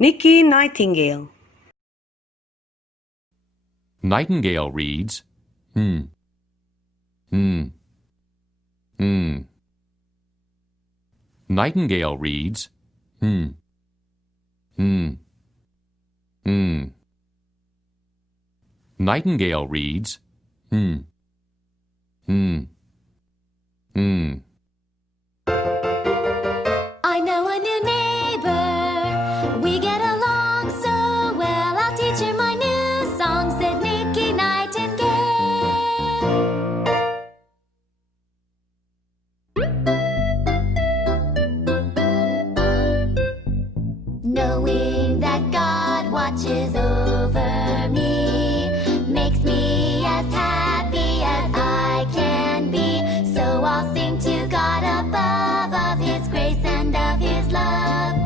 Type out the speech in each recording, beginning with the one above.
Nicky Nightingale. Nightingale reads, hmm, hmm, hmm. Nightingale reads, hmm, hmm, hmm. Nightingale reads, hmm, hmm, hmm. I know a new neighbor. We get along so well. I'll teach him my new song, said Nicky Nightingale. Knowing that God watches over me makes me as happy as I can be. So I'll sing to God above of His grace and of His love,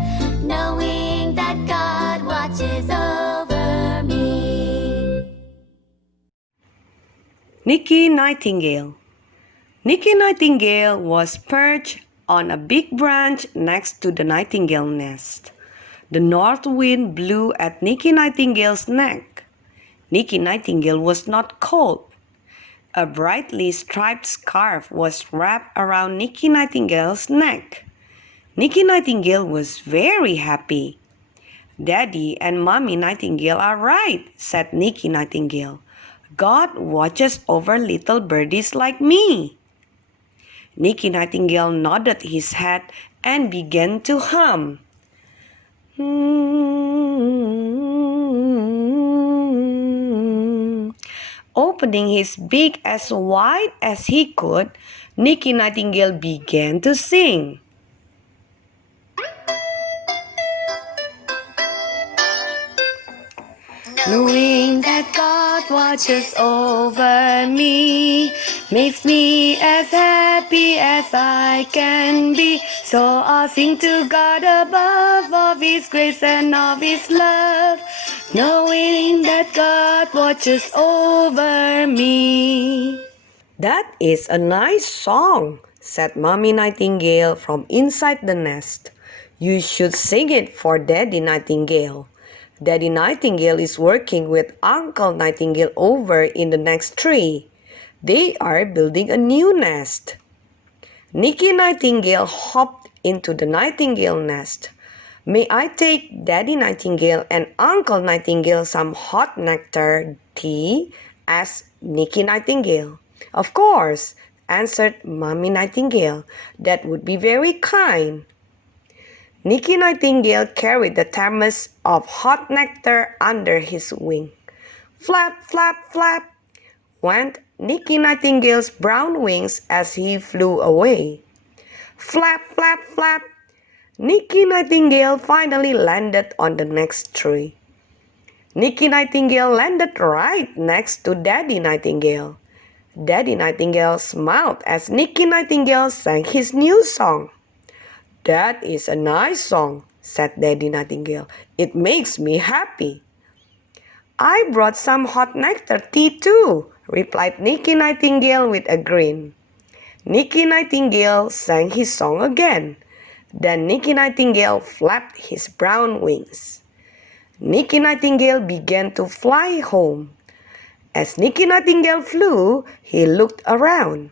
knowing that God watches over me. Nicky Nightingale. Nicky Nightingale was perched on a big branch next to the nightingale nest. The north wind blew at Nicky Nightingale's neck. Nicky Nightingale was not cold. A brightly striped scarf was wrapped around Nicky Nightingale's neck. Nicky Nightingale was very happy. "Daddy and Mommy Nightingale are right," said Nicky Nightingale. "God watches over little birdies like me." Nicky Nightingale nodded his head and began to hum. Opening his beak as wide as he could, Nicky Nightingale began to sing. Knowing that God watches over me makes me as happy as I can be. So I'll sing to God above of His grace and of His love, knowing that God watches over me. "That is a nice song," said Mommy Nightingale from inside the nest. "You should sing it for Daddy Nightingale. Daddy Nightingale is working with Uncle Nightingale over in the next tree. They are building a new nest." Nicky Nightingale hopped into the nightingale nest. "May I take Daddy Nightingale and Uncle Nightingale some hot nectar tea?" asked Nicky Nightingale. "Of course," answered Mommy Nightingale. "That would be very kind." Nicky Nightingale carried the thermos of hot nectar under his wing. Flap, flap, flap went Nicky Nightingale's brown wings as he flew away. Flap, flap, flap. Nicky Nightingale finally landed on the next tree. Nicky Nightingale landed right next to Daddy Nightingale. Daddy Nightingale smiled as Nicky Nightingale sang his new song. "That is a nice song," said Daddy Nightingale. "It makes me happy." "I brought some hot nectar tea too," replied Nicky Nightingale with a grin. Nicky Nightingale sang his song again. Then Nicky Nightingale flapped his brown wings. Nicky Nightingale began to fly home. As Nicky Nightingale flew, he looked around.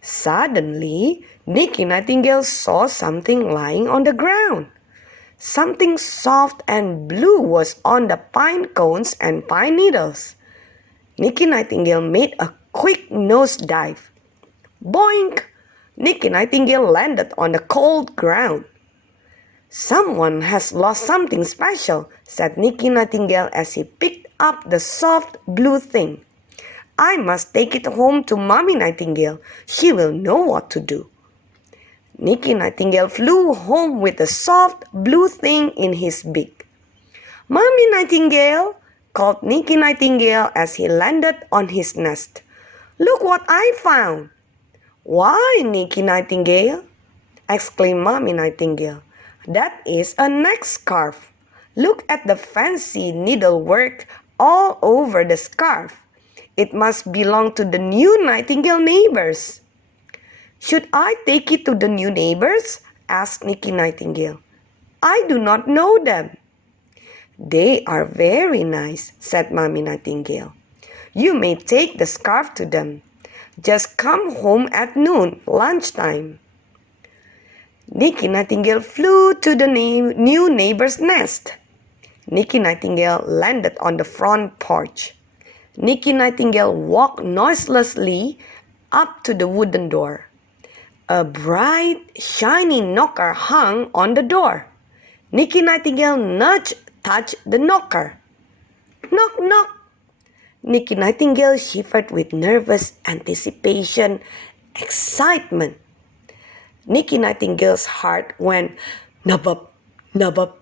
Suddenly, Nicky Nightingale saw something lying on the ground. Something soft and blue was on the pine cones and pine needles. Nicky Nightingale made a quick nose dive. Boink! Nicky Nightingale landed on the cold ground. "Someone has lost something special," said Nicky Nightingale as he picked up the soft blue thing. "I must take it home to Mommy Nightingale. She will know what to do." Nicky Nightingale flew home with the soft blue thing in his beak. "Mommy Nightingale," called Nicky Nightingale as he landed on his nest. "Look what I found." "Why, Nicky Nightingale?" exclaimed Mommy Nightingale. "That is a neck scarf. Look at the fancy needlework all over the scarf. It must belong to the new Nightingale neighbors." "Should I take it to the new neighbors?" asked Nicky Nightingale. "I do not know them." "They are very nice," said Mommy Nightingale. "You may take the scarf to them. Just come home at noon, lunchtime." Nicky Nightingale flew to the new neighbor's nest. Nicky Nightingale landed on the front porch. Nicky Nightingale walked noiselessly up to the wooden door. A bright, shiny knocker hung on the door. Nicky Nightingale touched the knocker. "Knock, knock." Nicky Nightingale shivered with nervous anticipation, excitement. Nicky Nightingale's heart went nub-up, nub-up.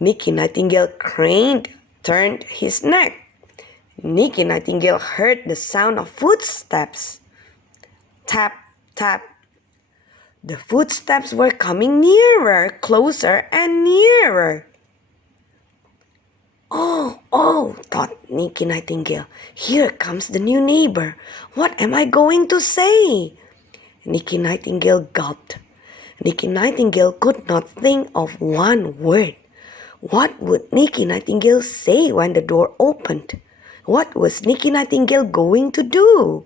Nicky Nightingale turned his neck. Nicky Nightingale heard the sound of footsteps. Tap, tap. The footsteps were coming nearer, closer, and nearer. Oh, thought Nicky Nightingale. Here comes the new neighbor. What am I going to say? Nicky Nightingale gulped. Nicky Nightingale could not think of one word. What would Nicky Nightingale say when the door opened? What was Nicky Nightingale going to do?